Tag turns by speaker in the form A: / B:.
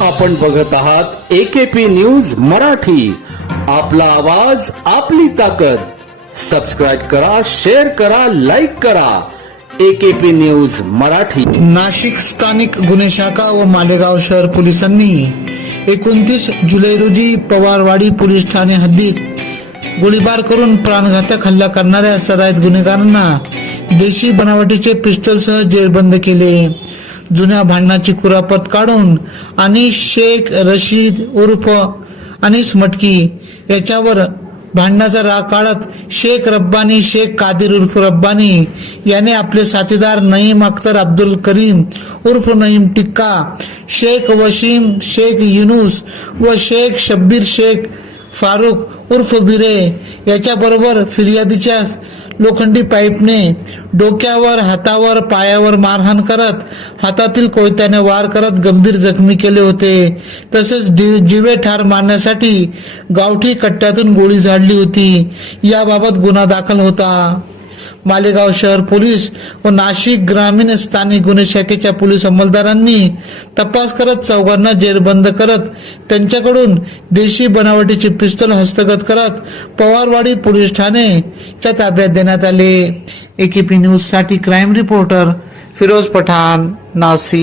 A: आपण बघत आहात एकेपी न्यूज मराठी. आपला आवाज आपली ताकद. सबस्क्राईब करा शेअर करा लाईक करा. AKP news Marathi.
B: नाशिक स्थानिक गुन्हे शाखा व मालेगाव शहर पोलिसांनी एकोणतीस जुलै रोजी पवारवाडी पोलीस ठाणे हद्दीत गोळीबार करून प्राणघातक हल्ला करणाऱ्या सराईत गुन्हेगारांना देशी बनावटीचे पिस्टलसह जेरबंद केले. जुन्या भांडणाची कुरापत काढून अनिश शेख रशीद उर्फ अनिस मटकी याच्यावर भांडणाचा राग काढत शेख रब्बानी शेख कादिर उर्फ रब्बानी याने आपले साथीदार नईम अख्तर अब्दुल करीम उर्फ नईम टिक्का शेख वशीम शेख युनुस व शेख शब्बीर शेख फारुख उर्फ बिरे याच्याबरोबर फिर्यादीच्या लोखंडी पाईपने डोक्यावर हातावर पायावर मारहाण करत हातातील कोयत्याने वार करत गंभीर जखमी केले होते. तसेच जीवे ठार मारण्यासाठी गावठी कट्ट्यातून गोळी झाडली होती. याबाबत गुन्हा दाखल होता. मालेगाव शहर पोलीस व नाशिक ग्रामीण स्थानिक गुन्हे शाखेच्या पोलीस अंमलदारांनी तपास करत चौघांना जेरबंद करत त्यांच्याकडून देशी बनावटीचे पिस्तल हस्तगत करत पवारवाडी पोलीस ठाणेच्या ताब्यात देण्यात आले. एकेपी न्यूजसाठी क्राईम रिपोर्टर फिरोज पठाण नाशिक.